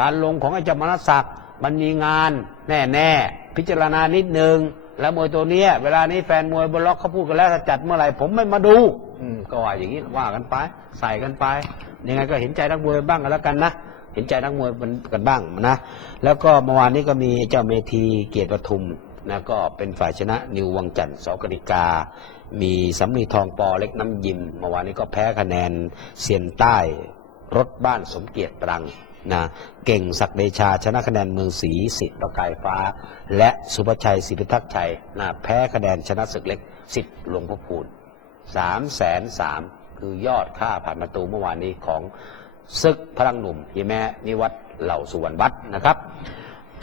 การลงของไอ้เจ้ามนัสศักดิ์มันมีงานแน่แน่ๆพิจารณานิดนึง แล้วมวยตัวเนี้ย เวลานี้แฟนมวยบนล็อกเขาพูดกันแล้วถ้าจัดเมื่อไหร่ผมไม่มาดูอืมก็ว่าอย่างนี้ว่ากันไปใส่กันไปยังไงก็เห็นใจนักมวยบ้างกันแล้วกันนะเห็นใจนักมวยกันบ้างนะแล้วก็เมื่อวานนี้ก็มีเจ้าเมธีเกียรติปทุมนะก็เป็นฝ่ายชนะนิววังจันทร์สกนิกา มีสำลีทองปอเล็กน้ำยิมเมื่อวานนี้ก็แพ้คะแนนเซียนใต้รถบ้านสมเกียรติตรัง นะเก่งศักดิ์เดชาชนะคะแนนเมืองศรีสิทธิ์ประกายฟ้า และสุภชัยศิพิทักษ์ชัยนะแพ้คะแนนชนะศึกเล็กสิทธิ์หลวงพ่อคูณสามแสนสามคือยอดค่าผ่านประตูเมื่อวานนี้ของศึกพลังหนุ่มเฮียแม่นิวัตเหล่าสุวรรณวัฒน์นะครับ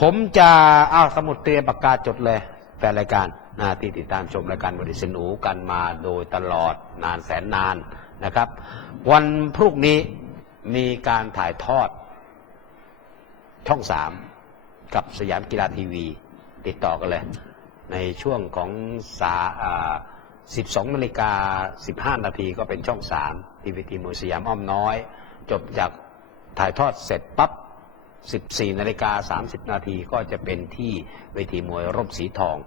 ผมจะอ้าวสมุดเตรียมปากกาจดเลยแฟนรายการนะที่ติดตามชมรายการบริสินูกันมาโดยตลอดนานแสนนานนะครับ วันพรุ่งนี้มีการถ่ายทอด ช่องสามกับสยามกีฬาทีวี ติดต่อกันเลย ในช่วงของสาอ่า12นาฬิกา15นาทีก็เป็นช่อง3ทีวีทีมวยสยามอ้อมน้อย จบจากถ่ายทอดเสร็จปั๊บ14นาฬิกา30นาทีก็จะเป็นที่เวทีมวยร่มสีทอง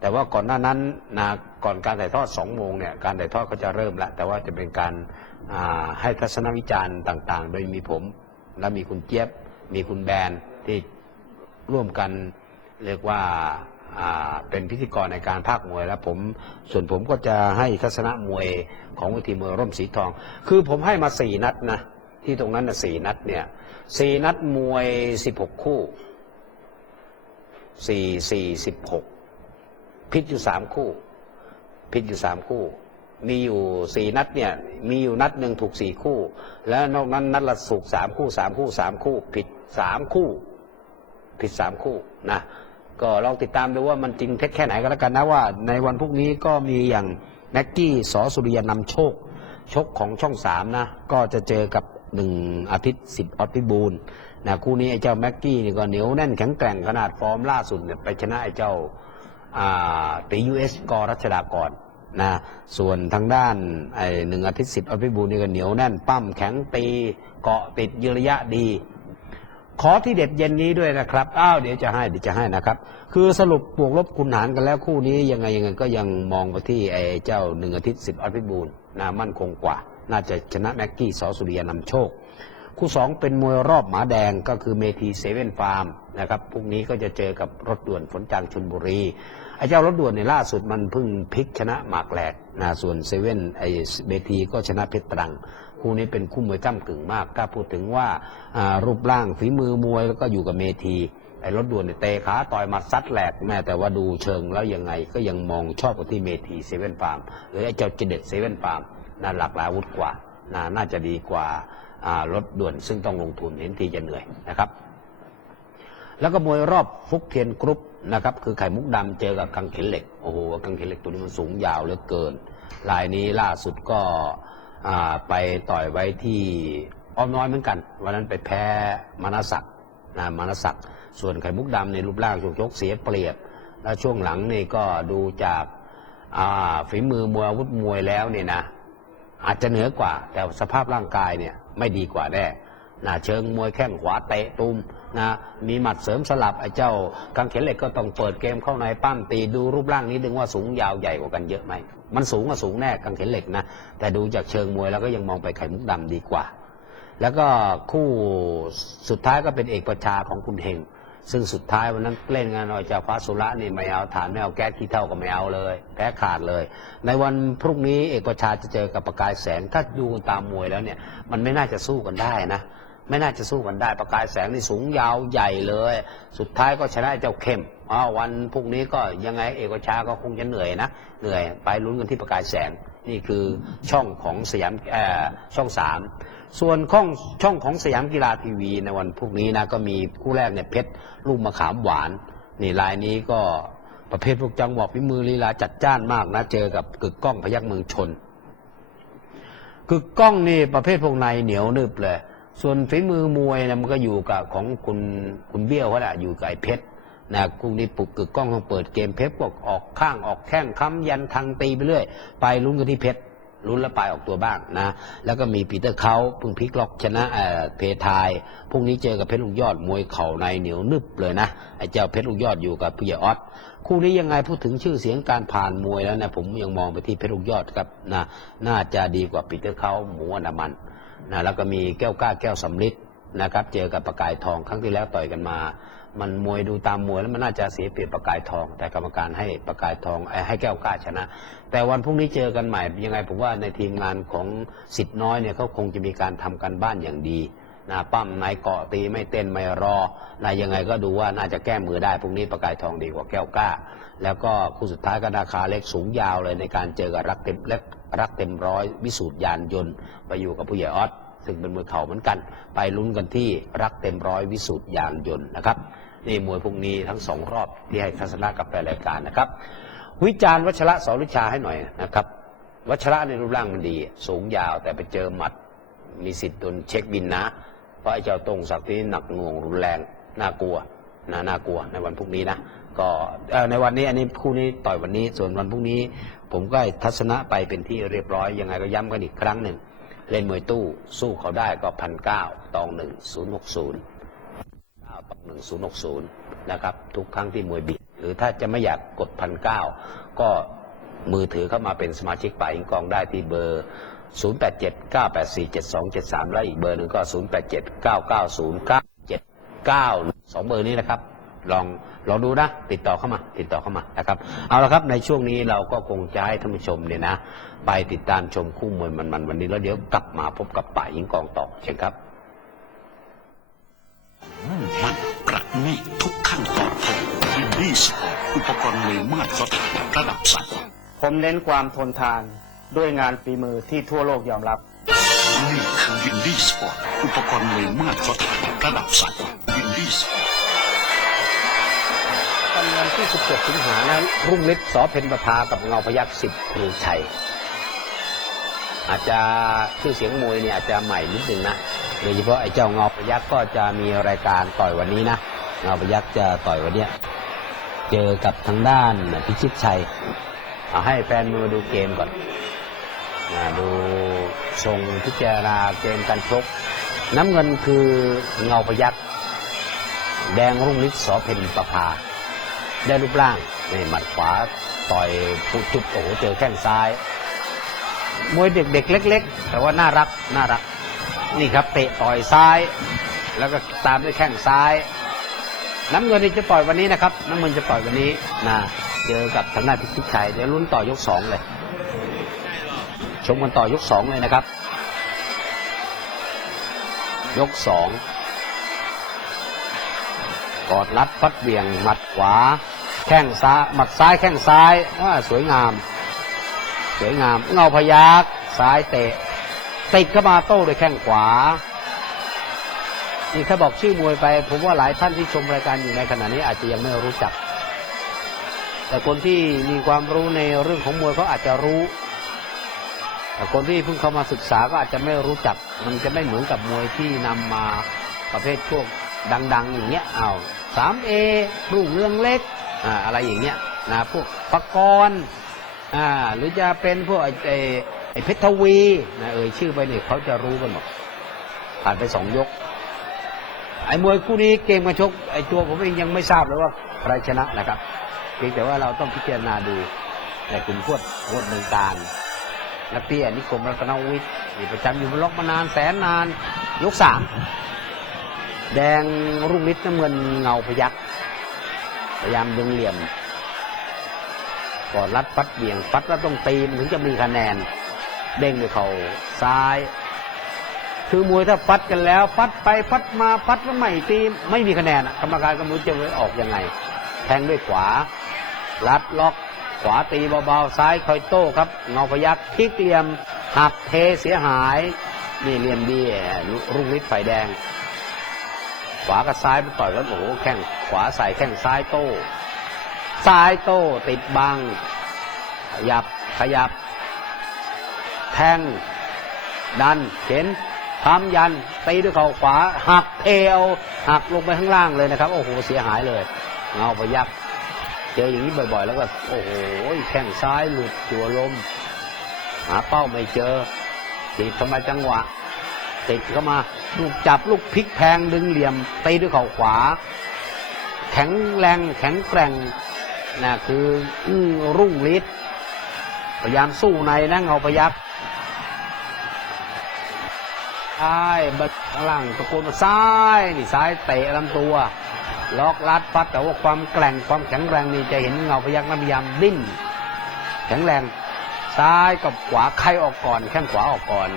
แต่ว่าก่อนหน้านั้นนะก่อนการถ่ายทอด2โมงเนี่ยการถ่ายทอดก็จะเริ่มแล้ว แต่ว่าจะเป็นการาให้ทัศนวิจารณ์ต่าง ๆ โดยมีผมและมีคุณเจี๊ยบ มีคุณแบนที่ร่วมกันเรียกว่าเป็นพิธีกรในการภาคมวยแล้วผมส่วนผมก็จะให้ทัศนะมวยของเวทีมวยร่มสีทอง คือผมให้มาสี่นัดนะ ที่ตรงนั้นนะสี่นัดเนี่ยสี่นัดมวยสิบหกคู่สี่สี่สิบหกพิษอยู่สามคู่ พิษอยู่สามคู่ มีอยู่สี่นัดเนี่ยมีอยู่นัดหนึ่งถูกสี่คู่ แล้วนอกนั้นนัดละสุกสามคู่สามคู่สามคู่ ผิดสามคู่ ผิดสามคู่นะก็ลองติดตามดูว่ามันจริงเท็จแค่ไหนก็แล้วกันนะว่า ในวันพรุ่งนี้ก็มีอย่างแม็กกี้สอสุริยนำโชค ชกของช่องสามนะ ก็จะเจอกับหนึ่งอาทิตย์สิบออตพิบูลนะคู่นี้ไอ้เจ้าแม็กกี้นี่ก็เหนียวแน่นแข็งแกร่งขนาดฟอร์มล่าสุดเนี่ยไปชนะไอ้เจ้าอ่าตียูเอสกอรัชดากร นะส่วนทางด้านไอ้หนึ่งอาทิตย์สิบอภิบูลนี่ก็เหนียวแน่นปั้มแข็งตีเกาะติดยืนระยะดี ขอที่เด็ดเย็นนี้ด้วยนะครับอ้าวเดี๋ยวจะให้เดี๋ยวจะให้นะครับ คือสรุปบวกลบคูณหารกันแล้วคู่นี้ยังไงยังไงก็ยังมองไปที่ไอ้เจ้าหนึ่งอาทิตย์สิบอภิบูลนะมั่นคงกว่า น่าจะชนะแม็กกี้สอสุริยานำโชคคู่สองเป็นมวยรอบหมาแดงก็คือเมทีเซเว่นฟาร์มนะครับพรุ่งนี้ก็จะเจอกับรถด่วนฝนจางชนบุรี ไอ้เจ้ารถด่วนในล่าสุดมันเพิ่งพลิกชนะหมากแหลกนะส่วนเซเว่นไอ้เมทีก็ชนะเพชรตรังคู่นี้เป็นคู่มวยก้ากึ่งมาก ถ้าพูดถึงว่ารูปร่างฝีมือมวยแล้วก็อยู่กับเมทีไอ้รถด่วนเนี่ยเตะขาต่อยมัดซัดแหลกแม่แต่ว่าดูเชิงแล้วยังไงก็ยังมองชอบกว่าที่เมทีเซเว่นฟาร์มหรือไอ้เจ้าเจเด็ดเซเว่นฟาร์มน่าหลากหลายอาวุธกว่าน่าจะดีกว่ารถด่วนซึ่งต้องลงทุนเห็นทีจะเหนื่อยนะครับ แล้วก็มวยรอบฟุกเทียนกรุ๊ป นะครับ คือไข่มุกดำเจอกับกังเขนเหล็กโอ้โหกังเขนเหล็กตัวนี้มันสูงยาวเหลือเกินรายนี้ล่าสุดก็ไปต่อยไว้ที่อ้อมน้อยเหมือนกันวันนั้นไปแพ้มานศักนะมานศักส่วนไข่มุกดำในรูปร่างช่วงชกเสียเปรียบ แล้วช่วงหลังนี่ก็ดูจากฝีมือมวยอาวุธมวยแล้วเนี่ยนะอาจจะเหนือกว่า แต่สภาพร่างกายเนี่ยไม่ดีกว่าแน่นะเชิงมวยแข้งขวาเตะตุม นะมีหมัดเสริมสลับไอ้เจ้ากังเขนเหล็กก็ต้องเปิดเกมเข้าในปั้มตีดูรูปร่างนี้ดึงว่าสูงยาวใหญ่กว่ากันเยอะไหมมันสูงก็สูงแน่กังเขนเหล็กนะแต่ดูจากเชิงมวยแล้วก็ยังมองไปไข่มุกดำดีกว่า แล้วก็คู่สุดท้ายก็เป็นเอกประชาของคุณเฮงซึ่งสุดท้ายวันนั้นเล่นงานหน่อยจากฟ้าสุระนี่ไม่เอาฐานไม่เอาแก๊สขี้เท่าก็ไม่เอาเลยแพ้ขาดเลย ในวันพรุ่งนี้เอกประชาจะเจอกับประกายแสงถ้าดูตามมวยแล้วเนี่ย มันไม่น่าจะสู้กันได้นะ ไม่น่าจะสู้กันได้ ประกายแสงนี่สูงยาวใหญ่เลย สุดท้ายก็ชนะเจ้าเข้มอ้าววันพรุ่งนี้ก็ยังไงเอกชาก็คงจะเหนื่อยนะ เหนื่อยไปลุ้นกันที่ประกายแสงนี่คือช่องของสยามเอ่อช่องสามส่วนช่องช่องของสยามกีฬาทีวีในวันพรุ่งนี้นะก็มีคู่แรกเนี่ยเพชรลูกมะขามหวานนี่รายนี้ก็ประเภทพวกจังหวะฝีมือลีลาจัดจ้านมากนะ เจอกับกึกก้องพยักเมืองชนกึกก้องนี่ประเภทพวกในเหนียวนึบเลย ส่วนฝีมือมวยนะมันก็อยู่กับของคุณคุณเบี้ยวเขาแหละอยู่กับไอ้เพชรนะคู่นี้ปุกกึกก้องต้องเปิดเกมเพชรพวกออกข้างออกแข้งค้ำยันทางตีไปเรื่อย ไปลุ้นกันที่เพชรลุ้นและปลายออกตัวบ้างนะ แล้วก็มีปีเตอร์เขาพิ่งพลิกล็อกชนะเอ่อเพทายพรุ่งนี้เจอกับเพชรลูกยอดมวยเข่าในเหนียวนึบเลยนะไอ้เจ้าเพชรลูกยอดอยู่กับผู้ใหญ่ออสคู่นี้ยังไงพูดถึงชื่อเสียงการผ่านมวยแล้วนะผมยังมองไปที่เพชรลูกยอดครับนะน่าจะดีกว่าปีเตอร์เขาหมูอนามัน นะแล้วก็มีแก้วกล้าแก้วสำลิดนะครับ เจอกับประกายทองครั้งที่แล้วต่อยกันมา มันมวยดูตามมวยแล้วมันน่าจะเสียเปรียบประกายทอง แต่กรรมการให้ประกายทองให้แก้วกล้าชนะ แต่วันพรุ่งนี้เจอกันใหม่ยังไงผมว่าในทีมงานของสิทธิ์น้อยเนี่ยเขาคงจะมีการทำกันบ้านอย่างดีนะปั้มนายเกาะตีไม่เต้นไม่รอนะยังไงก็ดูว่าน่าจะแก้มือได้พรุ่งนี้ประกายทองดีกว่าแก้วกล้า แล้วก็คู่สุดท้ายก็ราคาเล็กสูงยาวเลยในการเจอกับรักเต็มเล็ก รักเต็มร้อยวิสูตรยานยนต์ ไปอยู่กับผู้ใหญ่ออสซึ่งเป็นมวยเข่าเหมือนกัน ไปลุ้นกันที่รักเต็มร้อยวิสูตรยานยนต์นะครับนี่มวยพวกนี้ทั้งสองรอบที่ให้ทัศนะกับแฟนรายการนะครับ วิจารณ์วัชระสอรุชาให้หน่อยนะครับ วัชระในรูปร่างมันดี สูงยาวแต่ไปเจอหมัด มีสิทธิ์โดนเช็คบินนะ เพราะไอ้เจ้าตรงศักดิ์ที่หนักหน่วงรุนแรงน่ากลัวนะน่ากลัวในวันพรุ่งนี้นะก็ในวันนี้อันนี้คู่นี้ต่อยวันนี้ส่วนวันพรุ่งนี้ ผมก็ทัศนะไปเป็นที่เรียบร้อย ยังไงก็ย้ำกันอีกครั้งหนึ่ง เล่นมวยตู้สู้เขาได้ก็พันเก้าตองหนึ่งศูนย์หกศูนย์9ต่อ1060นย์นะครับ ทุกครั้งที่มวยบิด หรือถ้าจะไม่อยากกดพันเก้าก็มือถือเข้ามาเป็นสมาชิกป่าอิงกองได้ที่เบอร์ 0879847273 และอีกเบอร์หนึ่งก็ 0879909791สองเบอร์นี้นะครับ ลองลองดูนะ ติดต่อเข้ามา ติดต่อเข้ามานะครับ เอาละครับในช่วงนี้เราก็คงจะให้ท่านผู้ชมเนี่ยนะ ไปติดตามชมคู่มวยมันๆวันนี้แล้วเดี๋ยวกลับมาพบกับป่าอิงกองต่อเชิญครับมุ่งมั่นประณีตทุกขั้นตอนของวินดี้สปอร์ตอุปกรณ์มือมาตรฐานระดับสากลผมเน้นความทนทานด้วยงานฝีมือที่ทั่วโลกยอมรับ นี่คือวินดี้สปอร์ตอุปกรณ์มือมาตรฐานระดับสากลวินดี้สปอร์ตวันวัน ที่16สิงหานั้นรุ่งฤทธิ์สอเพ็ญประภากับเงาพยักษ์สิบครูชัย อาจจะชื่อเสียงมวยเนี่ยอาจจะใหม่นิดนึงนะโดยเฉพาะไอ้เจ้าเงาพยักษ์ก็จะมีรายการต่อยวันนี้นะเงาพยักษ์จะต่อยวันเนี้ยเจอกับทางด้านพิชิตชัยเอาให้แฟนมือดูเกมก่อนดูทรงพิจารณาเกมการชกน้ำเงินคือเงาพยักษ์แดงรุ่งฤทธิ์สอเพ็ญประภา ได้รูปร่างนี่หมัดขวาต่อยปุบจุบโอ้โหเจอแข้งซ้าย มวยเด็กๆเล็ก ๆ แต่ว่าน่ารักน่ารัก นี่ครับเตะต่อยซ้าย แล้วก็ตามด้วยแข้งซ้าย น้ำเงินนี่จะปล่อยวันนี้นะครับ น้ำเงินจะปล่อยวันนี้นะเจอกับทางด้านพิชิตชัยเดี๋ยวลุ้นต่อยกสองเลยชมกันต่อยกสองเลยนะครับ ยกสอง กอดรัดฟัดเบี่ยงหมัดขวา แข้งซ้ายหมัดซ้ายแข้งซ้ายว่าสวยงาม สวยงามเงาพยักซ้ายเตะติดเข้ามาโต้ด้วยแข้งขวานี่ถ้าบอกชื่อมวยไป ผมว่าหลายท่านที่ชมรายการอยู่ในขณะนี้อาจจะยังไม่รู้จัก แต่คนที่มีความรู้ในเรื่องของมวยเขาอาจจะรู้ แต่คนที่เพิ่งเข้ามาศึกษาก็อาจจะไม่รู้จัก มันจะไม่เหมือนกับมวยที่นำมาประเภทพวกดัง ๆ อย่างเงี้ยอ้า สามเอรุ่งเรืองเล็กอ่าอะไรอย่างเงี้ยนะพวกปกรณ์อ่าหรือจะเป็นพวกไอ้ไอ้ไอเพชรทวีนะเอ่ยชื่อไปเนี่ยเขาจะรู้กันหมดผ่านไปสองยก ไอ้มวยคู่นี้เกมการชกไอ้ตัวผมเองยังไม่ทราบเลยว่าใครชนะนะครับเพียงแต่ว่าเราต้องพิจารณาดูในกลุ่มพวดพวดเมืองการนักเตี้ยนิคมรัตนวิทย์ประจำอยู่บนล็อกมานานแสนนานยกสาม แดงรุ่งฤทธิ์น้ำเงินเงาพยักพยายามดึงเหลี่ยมก่อนรัดฟัดเบี่ยงฟัดแล้วต้องตีมถึงจะมีคะแนน เด้งด้วยเข่าซ้าย คือมวยถ้าฟัดกันแล้ว ฟัดไปฟัดมาฟัดแล้วไม่ตีไม่มีคะแนนกรรมการก็ไม่รู้จะออกยังไง แทงด้วยขวา รัดล็อกขวาตีเบาๆซ้ายคอยโต้ครับเงาพยักพลิกเหลี่ยมหักเทเสียหาย นี่เหลี่ยมดีรุ่งฤทธิ์ไฟแดง วากับซ้ายไปต่อยแล้วโอ้โหแข้งขวาใส่แข้งซ้ายโต้ซ้ายโต้ติดบังขยับขยับ แทง ดันเข็นทำยันตีด้วยเข่าขวา หักเอวหักลงไปข้างล่างเลยนะครับ โอ้โหเสียหายเลยเงาพยักเจออย่างนี้บ่อยๆ แล้วก็ โอ้โหแข้งซ้ายหลุดจัวลม หาเป้าไม่เจอติดทำไมจังหวะ ติดเข้ามา ลูกจับลูกพลิกแพงดึงเหลี่ยมตีด้วยเข่าขวา แข็งแรงแข็งแกร่งนะคืออืรุ่งฤทธิ์พยายามสู้ในนะเงาพยักซ้ายบัดข้างล่างตะโกนมาซ้ายนี่ซ้ายเตะลำตัว ล็อกลัดฟัดแต่ว่าความแกร่งความแข็งแรงนี่จะเห็นเงาพยักนั้นพยายามดิ้น แข็งแรง ซ้ายกับขวาใครออกก่อน แข้งขวาออกก่อน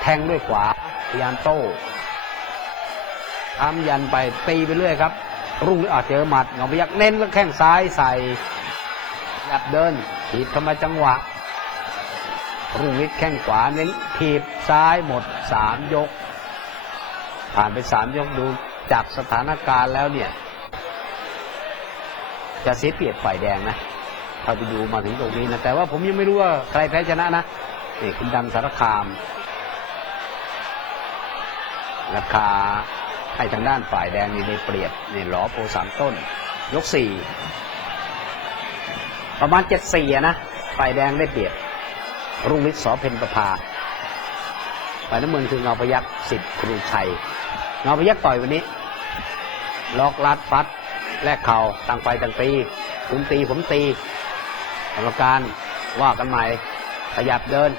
แทงด้วยขวา พยายามโต้ทำยันไปตีไปเรื่อยครับ รุ่งอาจเจอหมัดเงาพยักเน้นแล้วแข้งซ้ายใส่หยับเดินถีบทำไมาจังหวะ รุ่งฤทธิ์แข้งขวาเน้นถีบซ้ายหมดสามยก ผ่านไปสามยกดูจากสถานการณ์แล้วเนี่ย จะเสียเปรียบฝ่ายแดงนะถ้าไปดูมาถึงตรงนี้นะแต่ว่าผมยังไม่รู้ว่าใครแพ้ชนะนะนี่คุณดำสารคาม ราคาให้ทางด้านฝ่ายแดงนี่ได้เปรียบนี่หลอโพสามต้น ยกสี่ประมาณเจ็ดสี่นะฝ่ายแดงได้เปรียบ รุ่งฤทธิ์สอเพนประภาฝ่ายน้ำเงินคือเงาพยักสิทธิ์ครูชัยเงาพยักต่อยวันนี้ ล็อกลัดฟัด แลกเข่าต่างไฟต่างตีคุณตีผมตีกรรมการว่ากันใหม่ขยับเดิน